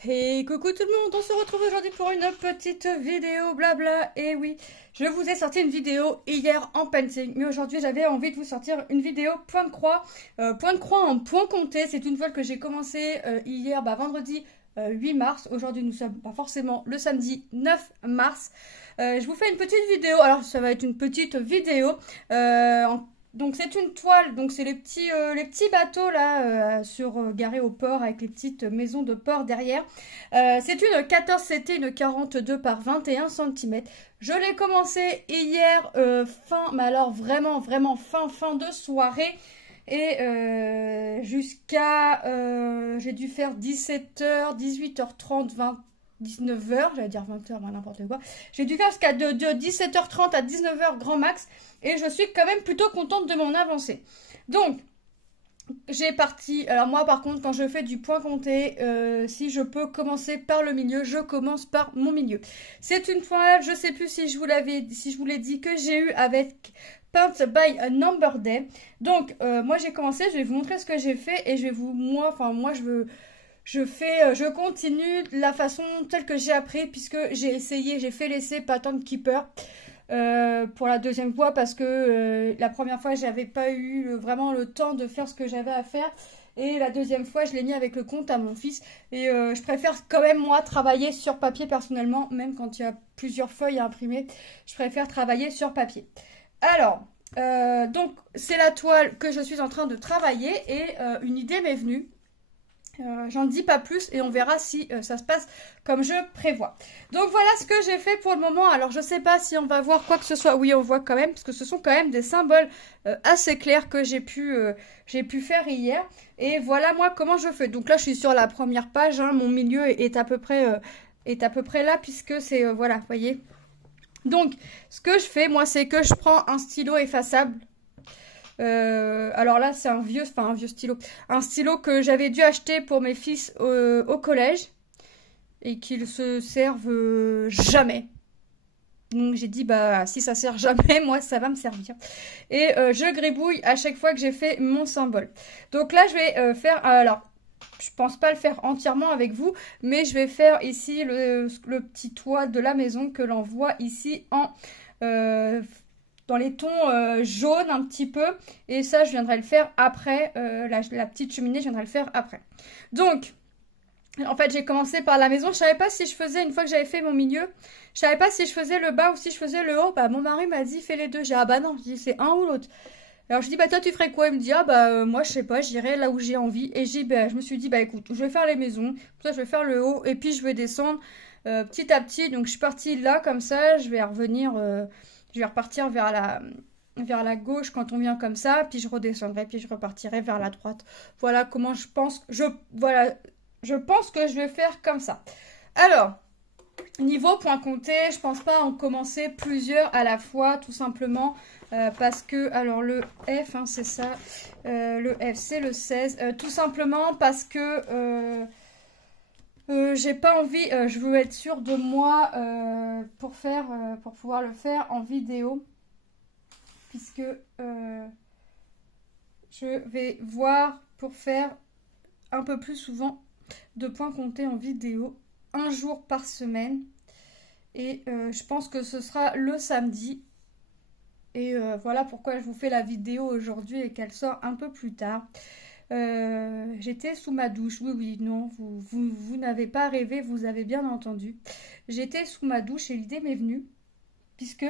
Hey, coucou tout le monde, on se retrouve aujourd'hui pour une petite vidéo blabla. Et oui, je vous ai sorti une vidéo hier en painting, mais aujourd'hui j'avais envie de vous sortir une vidéo point de croix en point compté. C'est une voile que j'ai commencé hier, vendredi 8 mars. Aujourd'hui nous sommes pas forcément le samedi 9 mars. Je vous fais une petite vidéo, alors ça va être une petite vidéo donc c'est une toile, donc c'est les petits bateaux là garés au port avec les petites maisons de port derrière. C'est une 14 CT, une 42 par 21 cm. Je l'ai commencé hier mais alors vraiment fin de soirée. Et j'ai dû faire 17h, 18h30, 19h, j'allais dire 20h, n'importe quoi. J'ai dû faire jusqu'à de 17h30 à 19h grand max. Et je suis quand même plutôt contente de mon avancée. Donc, j'ai parti. Alors moi par contre quand je fais du point compté, si je peux commencer par le milieu, je commence par mon milieu. C'est une toile, je sais plus si je vous l'ai dit, que j'ai eu avec Paint by Number Day. Donc moi j'ai commencé, je vais vous montrer ce que j'ai fait et je continue de la façon telle que j'ai appris, puisque j'ai fait l'essai Pattern Keeper. Pour la deuxième fois parce que la première fois j'avais pas eu vraiment le temps de faire ce que j'avais à faire, et la deuxième fois je l'ai mis avec le compte à mon fils, et je préfère quand même moi travailler sur papier personnellement, même quand il y a plusieurs feuilles à imprimer, je préfère travailler sur papier. Alors donc c'est la toile que je suis en train de travailler, et une idée m'est venue. J'en dis pas plus et on verra si ça se passe comme je prévois. Donc voilà ce que j'ai fait pour le moment. Alors je sais pas si on va voir quoi que ce soit. Oui, on voit quand même, parce que ce sont quand même des symboles assez clairs que j'ai pu faire hier. Et voilà moi comment je fais. Donc là je suis sur la première page, hein. Mon milieu est à peu près là, puisque c'est voilà, vous voyez. Donc ce que je fais moi, c'est que je prends un stylo effaçable. Alors là c'est un vieux stylo, un stylo que j'avais dû acheter pour mes fils au collège, et qu'ils se servent jamais. Donc j'ai dit si ça sert jamais, moi ça va me servir. Et je gribouille à chaque fois que j'ai fait mon symbole. Donc là je vais faire, alors je pense pas le faire entièrement avec vous, mais je vais faire ici le petit toit de la maison que l'on voit ici dans les tons jaunes un petit peu. Et ça, je viendrai le faire après. La petite cheminée, je viendrai le faire après. Donc, en fait, j'ai commencé par la maison. Je savais pas si je faisais, une fois que j'avais fait mon milieu, je savais pas si je faisais le bas ou si je faisais le haut. Mon mari m'a dit, fais les deux. J'ai dit, non. Je dis, c'est un ou l'autre. Alors je dis, toi tu ferais quoi? Il me dit, moi je sais pas, j'irai là où j'ai envie. Et je me suis dit, écoute, je vais faire les maisons, ça je vais faire le haut, et puis je vais descendre petit à petit. Donc je suis partie là comme ça, je vais repartir vers la gauche quand on vient comme ça, puis je redescendrai, puis je repartirai vers la droite. Voilà comment je pense que je vais faire comme ça. Alors, niveau point compté, je pense pas en commencer plusieurs à la fois, tout simplement parce que, alors le F, hein, c'est ça, le F c'est le 16, tout simplement parce que j'ai pas envie, je veux être sûre de moi pour pouvoir le faire en vidéo, puisque je vais voir pour faire un peu plus souvent de points comptés en vidéo, un jour par semaine. Et je pense que ce sera le samedi. Et voilà pourquoi je vous fais la vidéo aujourd'hui et qu'elle sort un peu plus tard. J'étais sous ma douche. Oui, non, vous n'avez pas rêvé, vous avez bien entendu. J'étais sous ma douche et l'idée m'est venue, puisque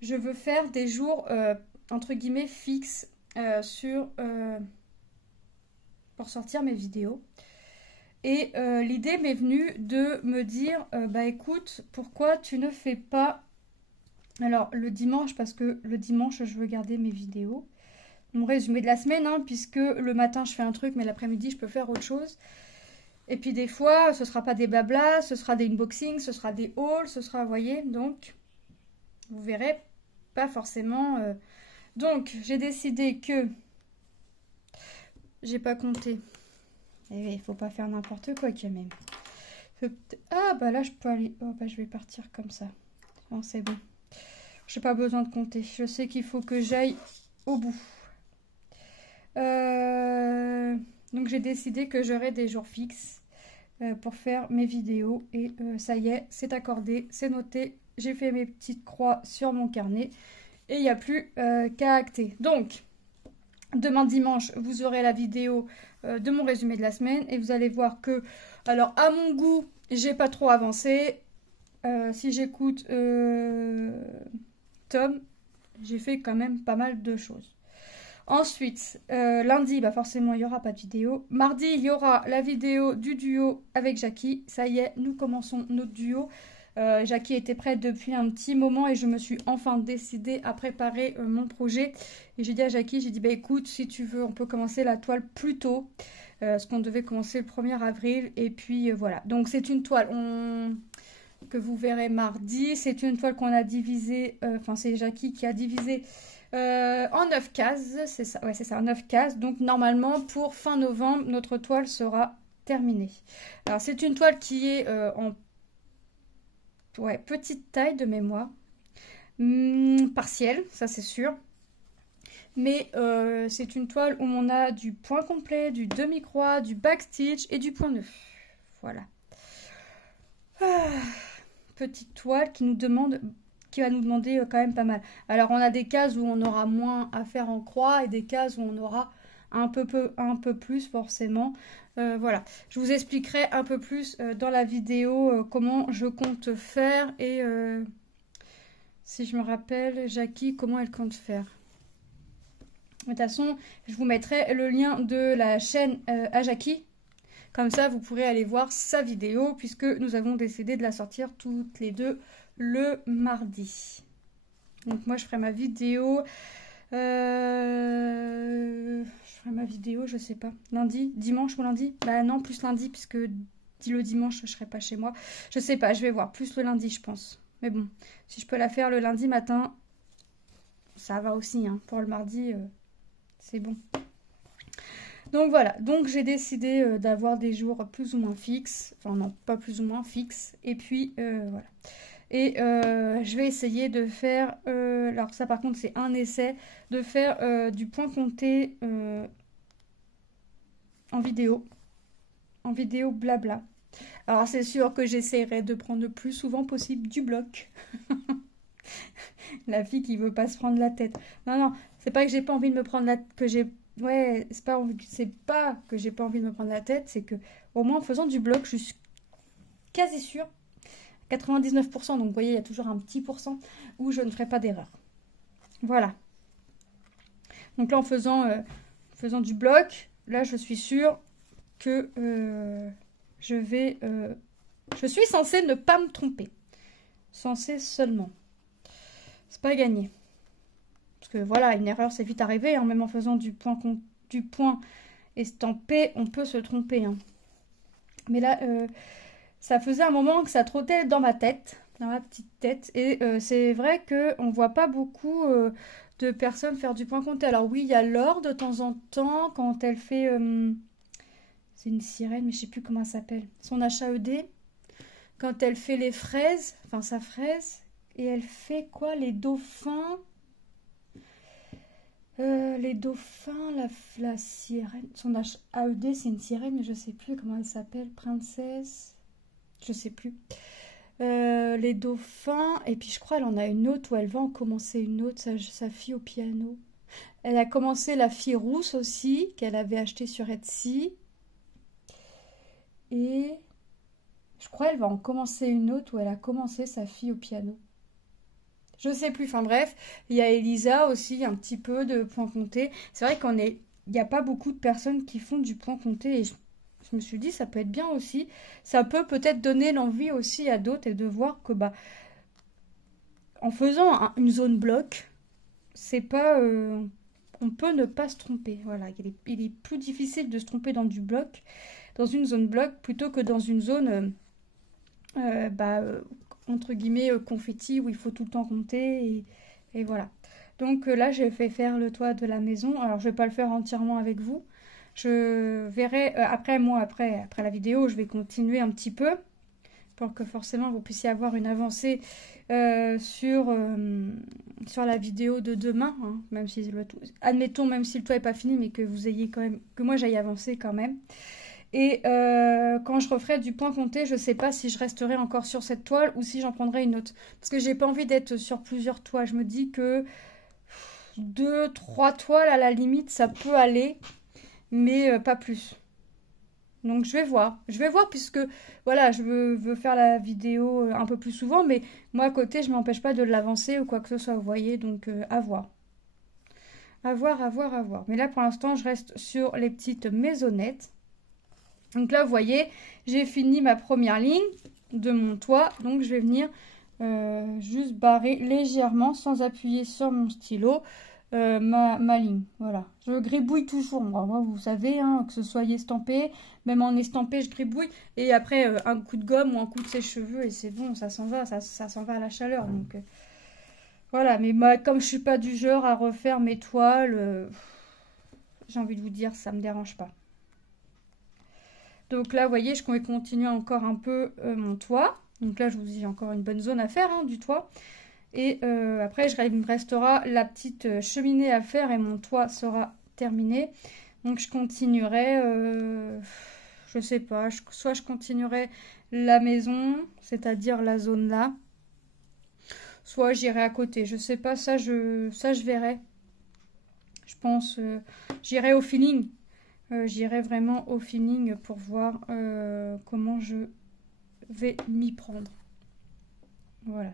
je veux faire des jours entre guillemets fixes pour sortir mes vidéos. Et l'idée m'est venue de me dire, écoute, pourquoi tu ne fais pas, alors le dimanche, parce que le dimanche je veux garder mes vidéos, mon résumé de la semaine, hein, puisque le matin je fais un truc, mais l'après-midi je peux faire autre chose. Et puis des fois ce sera pas des blabla, ce sera des unboxings, ce sera des hauls, ce sera, vous voyez, donc vous verrez pas forcément. Donc j'ai décidé que j'ai pas compté. Et il faut pas faire n'importe quoi quand même. Là je peux aller. Je vais partir comme ça. Non, c'est bon. J'ai pas besoin de compter. Je sais qu'il faut que j'aille au bout. Donc j'ai décidé que j'aurai des jours fixes. pour faire mes vidéos. Et ça y est, c'est accordé, c'est noté. J'ai fait mes petites croix sur mon carnet et il n'y a plus qu'à acter. Donc, demain dimanche, vous aurez la vidéo de mon résumé de la semaine et vous allez voir que, alors à mon goût, j'ai pas trop avancé. Si j'écoute Tom, j'ai fait quand même pas mal de choses. Ensuite, lundi, bah forcément, il n'y aura pas de vidéo. Mardi, il y aura la vidéo du duo avec Jackie. Ça y est, nous commençons notre duo. Jackie était prête depuis un petit moment et je me suis enfin décidée à préparer mon projet. Et j'ai dit à Jackie, j'ai dit, bah écoute, si tu veux, on peut commencer la toile plus tôt. Parce qu'on devait commencer le 1er avril. Et puis voilà. Donc c'est une toile que vous verrez mardi. C'est une toile qu'on a divisée, enfin c'est Jackie qui a divisé en 9 cases. C'est ça, ouais c'est ça, en 9 cases. Donc normalement pour fin novembre, notre toile sera terminée. Alors c'est une toile qui est en petite taille de mémoire. Partielle, ça c'est sûr. Mais c'est une toile où on a du point complet, du demi-croix, du backstitch et du point neuf. Voilà. Petite toile qui va nous demander quand même pas mal. Alors on a des cases où on aura moins à faire en croix et des cases où on aura un peu plus forcément. Voilà, je vous expliquerai un peu plus dans la vidéo comment je compte faire et si je me rappelle, Jackie, comment elle compte faire. De toute façon, je vous mettrai le lien de la chaîne à Jackie. Comme ça, vous pourrez aller voir sa vidéo puisque nous avons décidé de la sortir toutes les deux le mardi. Donc moi, je ferai ma vidéo. Je sais pas. Lundi, dimanche ou lundi? Bah non, plus lundi puisque le dimanche, je serai pas chez moi. Je sais pas, je vais voir. Plus le lundi, je pense. Mais bon, si je peux la faire le lundi matin, ça va aussi. Hein. Pour le mardi, c'est bon. Donc voilà, donc j'ai décidé d'avoir des jours plus ou moins fixes, enfin non, pas plus ou moins fixes, et puis voilà. Et je vais essayer de faire, alors ça par contre c'est un essai, de faire du point compté en vidéo blabla. Alors c'est sûr que j'essaierai de prendre le plus souvent possible du bloc. La fille qui veut pas se prendre la tête. Non, c'est pas que j'ai pas envie de me prendre la tête, ouais, c'est pas que j'ai pas envie de me prendre la tête, c'est que au moins en faisant du bloc, je suis quasi sûre, 99%, donc vous voyez, il y a toujours un petit pourcent où je ne ferai pas d'erreur. Voilà. Donc là, en faisant du bloc, là, je suis sûre que je suis censée ne pas me tromper. Censée seulement. C'est pas gagné. Parce que voilà, une erreur, c'est vite arrivé. Hein, même en faisant du point estampé, on peut se tromper. Hein. Mais là, ça faisait un moment que ça trottait dans ma tête, dans ma petite tête. Et c'est vrai qu'on ne voit pas beaucoup de personnes faire du point compté. Alors oui, il y a Laure de temps en temps, quand elle fait... c'est une sirène, mais je ne sais plus comment elle s'appelle. Son HAED. Quand elle fait les fraises, enfin sa fraise. Et elle fait quoi? Les dauphins. Les dauphins, la sirène. Son HAED, c'est une sirène, mais je ne sais plus comment elle s'appelle. Princesse. Je sais plus. Les dauphins. Et puis je crois elle en a une autre où elle va en commencer une autre, sa fille au piano. Elle a commencé la fille rousse aussi, qu'elle avait achetée sur Etsy. Et je crois elle va en commencer une autre où elle a commencé sa fille au piano. Je sais plus, enfin bref. Il y a Elisa aussi, un petit peu de point compté. C'est vrai il n'y a pas beaucoup de personnes qui font du point compté et je me suis dit ça peut être bien aussi. Ça peut peut-être donner l'envie aussi à d'autres et de voir que bah en faisant une zone bloc, c'est pas on peut ne pas se tromper. Voilà, il est plus difficile de se tromper dans du bloc, dans une zone bloc plutôt que dans une zone entre guillemets confetti où il faut tout le temps compter et voilà. Donc là j'ai fait faire le toit de la maison. Alors je vais pas le faire entièrement avec vous. Je verrai après la vidéo, je vais continuer un petit peu pour que forcément vous puissiez avoir une avancée sur la vidéo de demain, hein, même si admettons même si le toit est pas fini, mais que vous ayez quand même, que moi j'aille avancer quand même. Et quand je referai du point compté, je sais pas si je resterai encore sur cette toile ou si j'en prendrai une autre. Parce que j'ai pas envie d'être sur plusieurs toiles. Je me dis que 2, 3 toiles à la limite, ça peut aller, mais pas plus. Donc je vais voir. Je vais voir puisque voilà, je veux faire la vidéo un peu plus souvent, mais moi à côté, je m'empêche pas de l'avancer ou quoi que ce soit, vous voyez, donc à voir. À voir, à voir, à voir. Mais là pour l'instant, je reste sur les petites maisonnettes. Donc là, vous voyez, j'ai fini ma première ligne de mon toit. Donc je vais venir juste barrer légèrement sans appuyer sur mon stylo. Ma ligne, voilà. Je gribouille toujours, moi, vous savez, hein, que ce soit estampé, même en estampé, je gribouille. Et après, un coup de gomme ou un coup de sèche-cheveux et c'est bon, ça s'en va, ça s'en va à la chaleur. Donc, voilà, mais moi, comme je suis pas du genre à refaire mes toiles, j'ai envie de vous dire, ça me dérange pas. Donc là, vous voyez, je vais continuer encore un peu mon toit. Donc là, je vous dis, j'ai encore une bonne zone à faire hein, du toit. Et après, il me restera la petite cheminée à faire et mon toit sera terminé. Donc je continuerai, je sais pas, soit je continuerai la maison, c'est-à-dire la zone là, soit j'irai à côté. Je sais pas, ça je verrai. Je pense, j'irai au feeling. J'irai vraiment au feeling pour voir comment je vais m'y prendre. Voilà.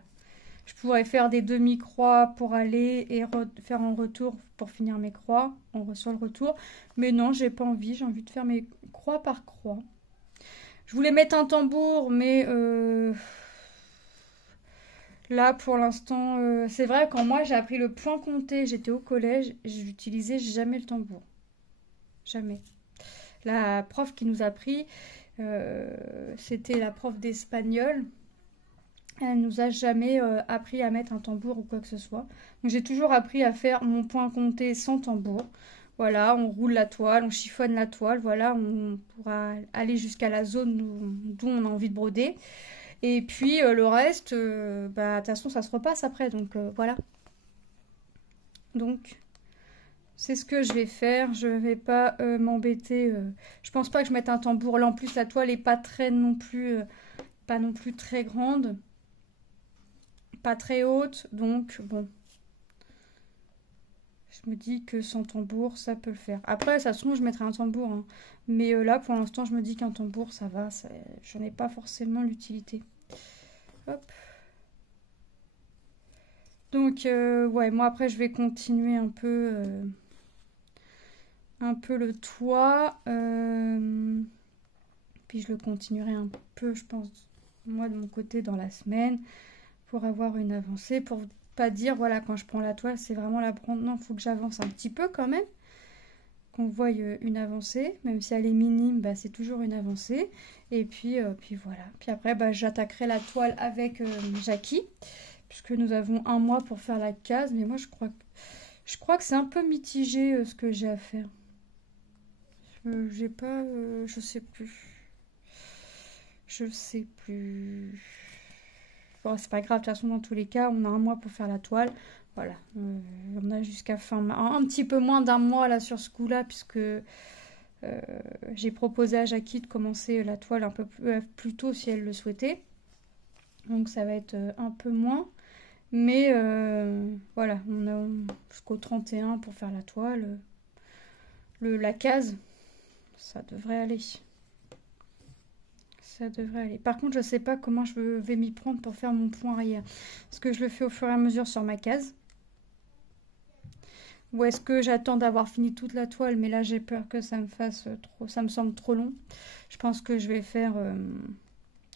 Je pourrais faire des demi-croix pour aller et faire en retour pour finir mes croix sur le retour. Mais non, j'ai pas envie. J'ai envie de faire mes croix par croix. Je voulais mettre un tambour, mais là, pour l'instant, c'est vrai, quand moi j'ai appris le point compté, j'étais au collège, j'utilisais jamais le tambour. Jamais. La prof qui nous a appris, c'était la prof d'espagnol. Elle nous a jamais appris à mettre un tambour ou quoi que ce soit. Donc j'ai toujours appris à faire mon point compté sans tambour. Voilà, on roule la toile, on chiffonne la toile. Voilà, on pourra aller jusqu'à la zone d'où on a envie de broder. Et puis le reste, bah, de toute façon, ça se repasse après. Donc voilà. Donc c'est ce que je vais faire. Je vais pas m'embêter. Je pense pas que je mette un tambour. Là en plus la toile est pas très non plus, pas non plus très grande. Pas très haute, donc bon. Je me dis que sans tambour, ça peut le faire. Après, ça se trouve, je mettrai un tambour. Hein. Mais là, pour l'instant, je me dis qu'un tambour, ça va. J'en ai pas forcément l'utilité. Hop. Donc, ouais, moi, après, je vais continuer un peu le toit. Puis, je le continuerai un peu, je pense, moi, de mon côté, dans la semaine. Pour avoir une avancée, pour pas dire, voilà, quand je prends la toile, c'est vraiment la prendre. Non, il faut que j'avance un petit peu quand même. Qu'on voie une avancée. Même si elle est minime, bah, c'est toujours une avancée. Et puis voilà. Puis après, bah, j'attaquerai la toile avec Jackie. Puisque nous avons un mois pour faire la case. Mais moi, je crois que c'est un peu mitigé ce que j'ai à faire. J'ai pas... je sais plus. Je sais plus... Bon, c'est pas grave, de toute façon, dans tous les cas, on a un mois pour faire la toile. Voilà, on a jusqu'à fin... Un petit peu moins d'un mois là sur ce coup-là, puisque j'ai proposé à Jackie de commencer la toile un peu plus tôt si elle le souhaitait. Donc ça va être un peu moins. Mais voilà, on a jusqu'au 31 pour faire la toile. La case, ça devrait aller. Ça devrait aller. Par contre, je ne sais pas comment je vais m'y prendre pour faire mon point arrière. Est-ce que je le fais au fur et à mesure sur ma case? Ou est-ce que j'attends d'avoir fini toute la toile? Mais là, j'ai peur que ça me fasse trop... Ça me semble trop long. Je pense que je vais faire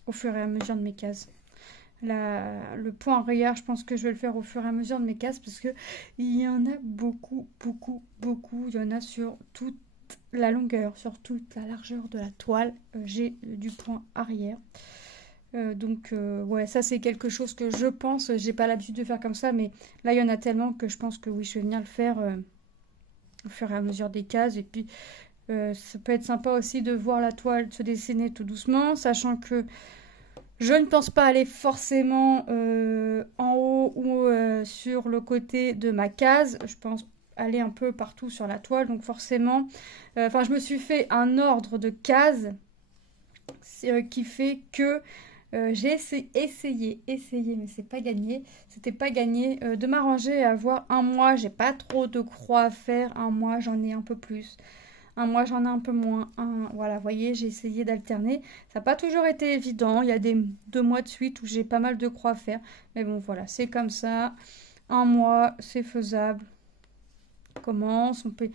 au fur et à mesure de mes cases. Le point arrière, je pense que je vais le faire au fur et à mesure de mes cases. Parce qu'il y en a beaucoup, beaucoup, beaucoup. Il y en a sur toute la longueur, sur toute la largeur de la toile, j'ai du point arrière. Donc ouais, ça c'est quelque chose que je pense, j'ai pas l'habitude de faire comme ça, mais là il y en a tellement que je pense que oui, je vais venir le faire au fur et à mesure des cases. Et puis ça peut être sympa aussi de voir la toile se dessiner tout doucement, sachant que je ne pense pas aller forcément en haut ou sur le côté de ma case. Je pense aller un peu partout sur la toile. Donc forcément, je me suis fait un ordre de cases qui fait que j'ai essayé, mais c'est pas gagné. C'était pas gagné de m'arranger à avoir un mois, j'ai pas trop de croix à faire. Un mois, j'en ai un peu plus. Un mois, j'en ai un peu moins. Voilà, vous voyez, j'ai essayé d'alterner. Ça n'a pas toujours été évident. Il y a des 2 mois de suite où j'ai pas mal de croix à faire. Mais bon, voilà, c'est comme ça. Un mois, c'est faisable. On commence, on peut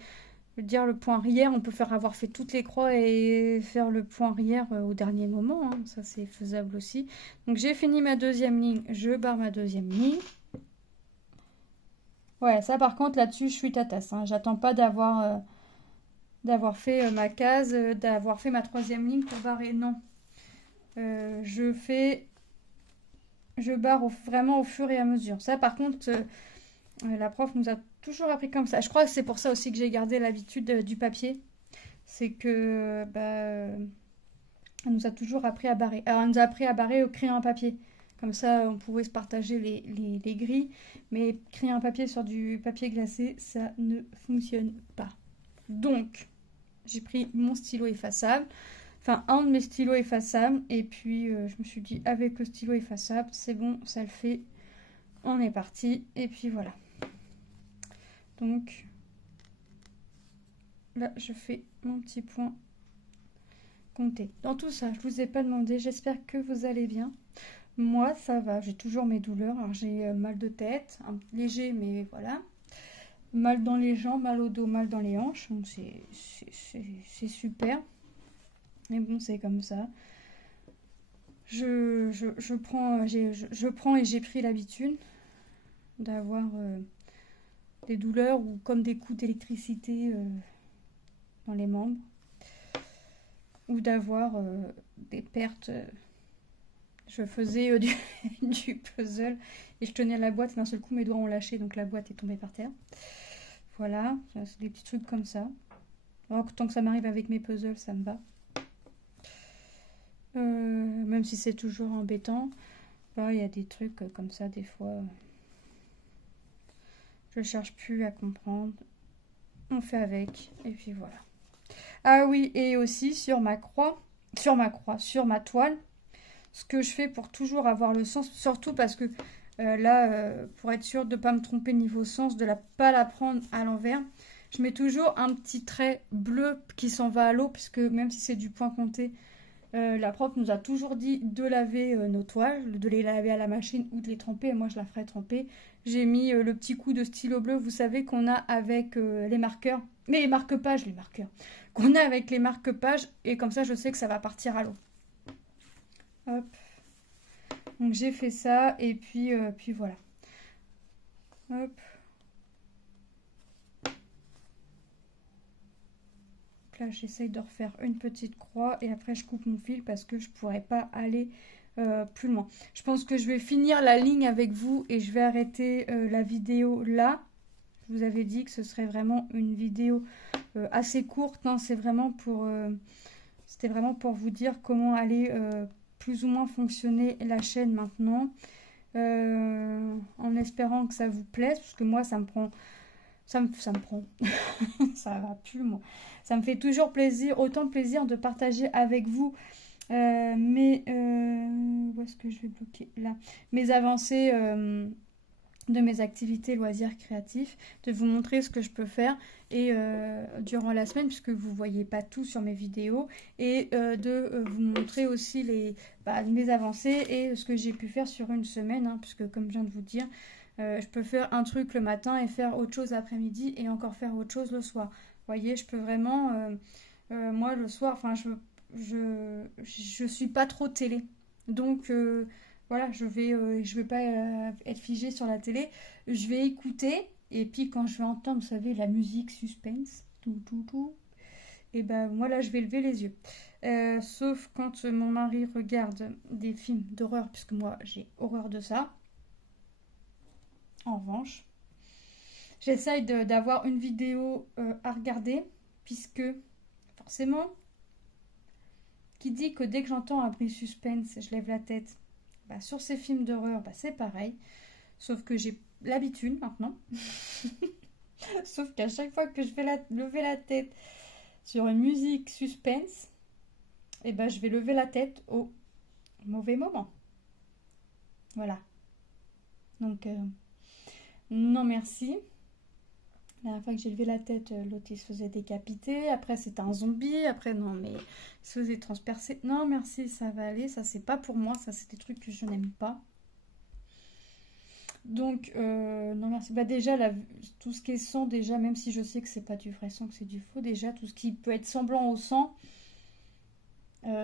dire le point arrière. On peut avoir fait toutes les croix et faire le point arrière au dernier moment. Hein. Ça, c'est faisable aussi. Donc, j'ai fini ma deuxième ligne. Je barre ma deuxième ligne. Ouais, ça, par contre, là-dessus, je suis tatasse. Hein. J'attends pas d'avoir fait ma case, d'avoir fait ma troisième ligne pour barrer. Non. Je barre vraiment au fur et à mesure. Ça, par contre, la prof nous a toujours appris comme ça. Je crois que c'est pour ça aussi que j'ai gardé l'habitude du papier. C'est que, elle nous a toujours appris à barrer. Alors, elle nous a appris à barrer au crayon à papier. Comme ça, on pouvait se partager les grilles. Mais crayon à papier sur du papier glacé, ça ne fonctionne pas. Donc, j'ai pris mon stylo effaçable, enfin un de mes stylos effaçables, et puis je me suis dit avec le stylo effaçable, c'est bon, ça le fait, on est parti, et puis voilà. Donc, là, je fais mon petit point compté. Dans tout ça, je ne vous ai pas demandé, j'espère que vous allez bien. Moi, ça va, j'ai toujours mes douleurs, alors j'ai mal de tête, léger, mais voilà. Mal dans les jambes, mal au dos, mal dans les hanches. Donc c'est super. Mais bon, c'est comme ça. Je prends et j'ai pris l'habitude d'avoir des douleurs ou comme des coups d'électricité dans les membres. Ou d'avoir des pertes. Je faisais du puzzle et je tenais la boîte et d'un seul coup mes doigts ont lâché, donc la boîte est tombée par terre. Voilà, c'est des petits trucs comme ça. Alors, tant que ça m'arrive avec mes puzzles, ça me va. Même si c'est toujours embêtant. Là, il y a des trucs comme ça, des fois. Je cherche plus à comprendre. On fait avec. Et puis voilà. Ah oui, et aussi sur ma toile, ce que je fais pour toujours avoir le sens, surtout parce que pour être sûre de ne pas me tromper niveau sens, de ne pas la prendre à l'envers, je mets toujours un petit trait bleu qui s'en va à l'eau, puisque même si c'est du point compté, la prof nous a toujours dit de laver nos toiles, de les laver à la machine ou de les tremper, et moi je la ferai tremper. J'ai mis le petit coup de stylo bleu, vous savez, qu'on a avec les marqueurs, mais les marque-pages, qu'on a avec les marque-pages, et comme ça je sais que ça va partir à l'eau. Hop. Donc j'ai fait ça et puis voilà. Hop. Là j'essaye de refaire une petite croix et après je coupe mon fil parce que je pourrais pas aller plus loin. Je pense que je vais finir la ligne avec vous et je vais arrêter la vidéo là. Je vous avais dit que ce serait vraiment une vidéo assez courte. Non, c'était vraiment pour vous dire comment aller plus ou moins fonctionner la chaîne maintenant, en espérant que ça vous plaise, parce que moi ça me prend ça va plus moi, ça me fait toujours plaisir, autant plaisir de partager avec vous où est-ce que je vais bloquer là, mes avancées de mes activités loisirs créatifs, de vous montrer ce que je peux faire et durant la semaine, puisque vous ne voyez pas tout sur mes vidéos, et de vous montrer aussi mes avancées et ce que j'ai pu faire sur une semaine, hein, puisque comme je viens de vous dire, je peux faire un truc le matin et faire autre chose l'après-midi et encore faire autre chose le soir. Vous voyez, je peux vraiment, moi le soir, enfin je suis pas trop télé, donc voilà, je vais pas être figée sur la télé. Je vais écouter. Et puis quand je vais entendre, vous savez, la musique suspense, tout, et ben moi là, je vais lever les yeux. Sauf quand mon mari regarde des films d'horreur, puisque moi j'ai horreur de ça. En revanche, j'essaye d'avoir une vidéo à regarder, puisque forcément, qui dit que dès que j'entends un bruit suspense, je lève la tête. Sur ces films d'horreur, c'est pareil. Sauf que j'ai l'habitude maintenant. Sauf qu'à chaque fois que je vais lever la tête sur une musique suspense, et ben je vais lever la tête au mauvais moment. Voilà. Donc, non merci. La dernière fois que j'ai levé la tête, l'autre il se faisait décapiter. Après, c'était un zombie. Après, non, mais il se faisait transpercer. Non, merci, ça va aller. Ça, c'est pas pour moi. Ça, c'est des trucs que je n'aime pas. Donc, non, merci. Bah, déjà, tout ce qui est sang, déjà, même si je sais que c'est pas du vrai sang, que c'est du faux, déjà, tout ce qui peut être semblant au sang,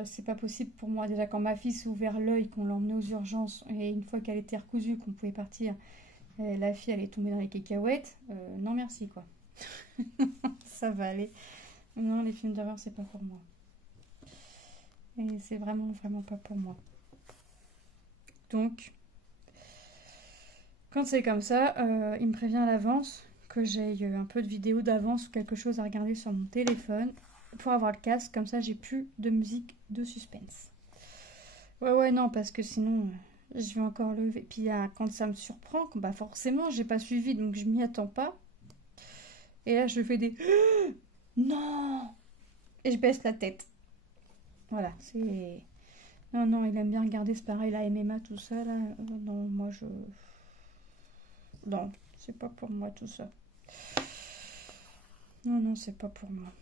c'est pas possible pour moi. Déjà, quand ma fille s'est ouvert l'œil, qu'on l'a emmenée aux urgences, et une fois qu'elle était recousue, qu'on pouvait partir, la fille, elle est tombée dans les cacahuètes. Non, merci, quoi. Ça va aller. Non, les films d'horreur, c'est pas pour moi. Et c'est vraiment, vraiment pas pour moi. Donc, quand c'est comme ça, il me prévient à l'avance que j'ai un peu de vidéo d'avance ou quelque chose à regarder sur mon téléphone pour avoir le casque. Comme ça, j'ai plus de musique de suspense. Ouais, non, parce que sinon, je vais encore lever. Puis quand ça me surprend, bah forcément, j'ai pas suivi, donc je m'y attends pas. Et là, je fais des non, et je baisse la tête. Voilà, c'est non, il aime bien regarder, c'est pareil, la MMA, tout ça là. Non, moi non, c'est pas pour moi tout ça. Non, c'est pas pour moi.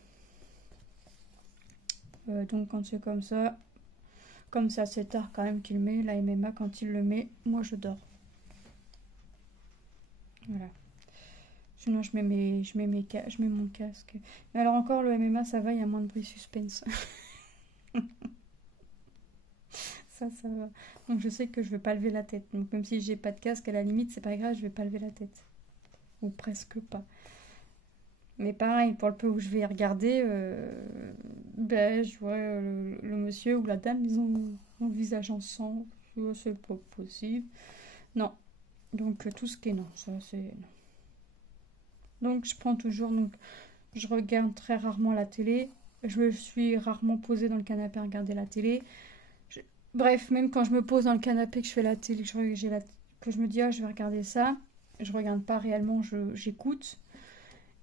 Donc quand c'est comme ça c'est tard quand même qu'il met la MMA, quand il le met, moi je dors. Voilà. Sinon je mets mon casque. Mais alors encore le MMA ça va, il y a moins de bruit suspense. ça va. Donc je sais que je vais pas lever la tête. Donc même si j'ai pas de casque, à la limite c'est pas grave, je vais pas lever la tête. Ou presque pas. Mais pareil, pour le peu où je vais regarder, je vois le monsieur ou la dame, ils ont un visage en sang. C'est pas possible. Non. Donc tout ce qui est non, ça c'est non. Donc je prends toujours, donc je regarde très rarement la télé. Je me suis rarement posée dans le canapé à regarder la télé. Bref, même quand je me pose dans le canapé, que je fais la télé, que je me dis je vais regarder ça, je regarde pas réellement, j'écoute.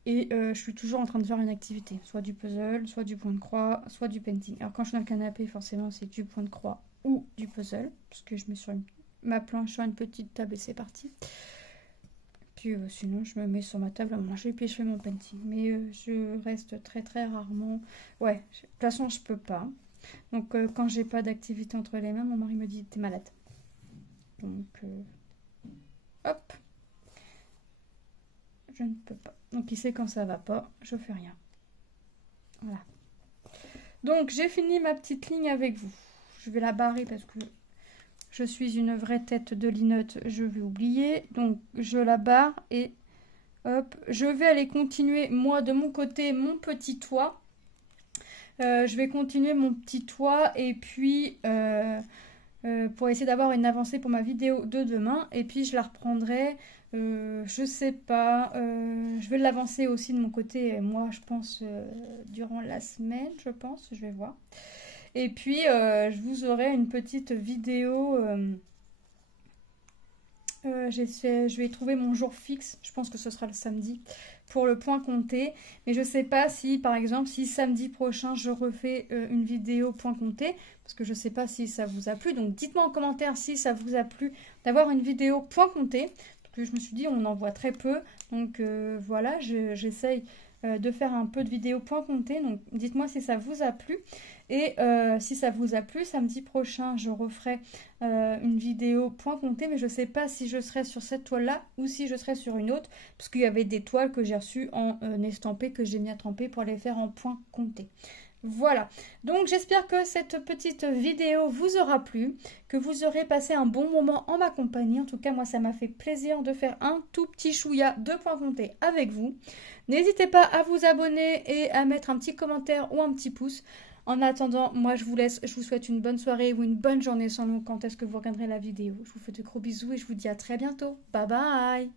Et je suis toujours en train de faire une activité, soit du puzzle, soit du point de croix, soit du painting. Alors quand je suis dans le canapé, forcément c'est du point de croix ou du puzzle, parce que je mets sur ma planche sur une petite table et c'est parti. Puis sinon je me mets sur ma table à manger et puis je fais mon painting. Mais je reste très très rarement... Ouais, de toute façon je peux pas. Donc quand j'ai pas d'activité entre les mains, mon mari me dit t'es malade. Donc hop, je ne peux pas. Donc il sait quand ça va pas, je fais rien. Voilà. Donc j'ai fini ma petite ligne avec vous. Je vais la barrer parce que je suis une vraie tête de linotte, je vais oublier. Donc je la barre et hop, je vais aller continuer moi de mon côté mon petit toit. Je vais continuer mon petit toit et puis pour essayer d'avoir une avancée pour ma vidéo de demain. Et puis je la reprendrai, je sais pas, je vais l'avancer aussi de mon côté, moi je pense durant la semaine, je vais voir. Et puis je vous aurai une petite vidéo, je vais trouver mon jour fixe, je pense que ce sera le samedi, pour le point compté. Mais je sais pas si, par exemple, si samedi prochain, je refais une vidéo point compté, parce que je sais pas si ça vous a plu. Donc dites-moi en commentaire si ça vous a plu d'avoir une vidéo point compté. Parce que je me suis dit, on en voit très peu. Donc voilà, j'essaye de faire un peu de vidéos point compté. Donc dites-moi si ça vous a plu. Et si ça vous a plu, samedi prochain, je referai une vidéo point compté. Mais je ne sais pas si je serai sur cette toile-là ou si je serai sur une autre. Parce qu'il y avait des toiles que j'ai reçues en estampé, que j'ai mis à tremper pour les faire en point compté. Voilà, donc j'espère que cette petite vidéo vous aura plu, que vous aurez passé un bon moment en ma compagnie. En tout cas, moi, ça m'a fait plaisir de faire un tout petit chouïa de point compté avec vous. N'hésitez pas à vous abonner et à mettre un petit commentaire ou un petit pouce. En attendant, moi, je vous laisse. Je vous souhaite une bonne soirée ou une bonne journée selon quand est-ce que vous regarderez la vidéo. Je vous fais de gros bisous et je vous dis à très bientôt. Bye bye!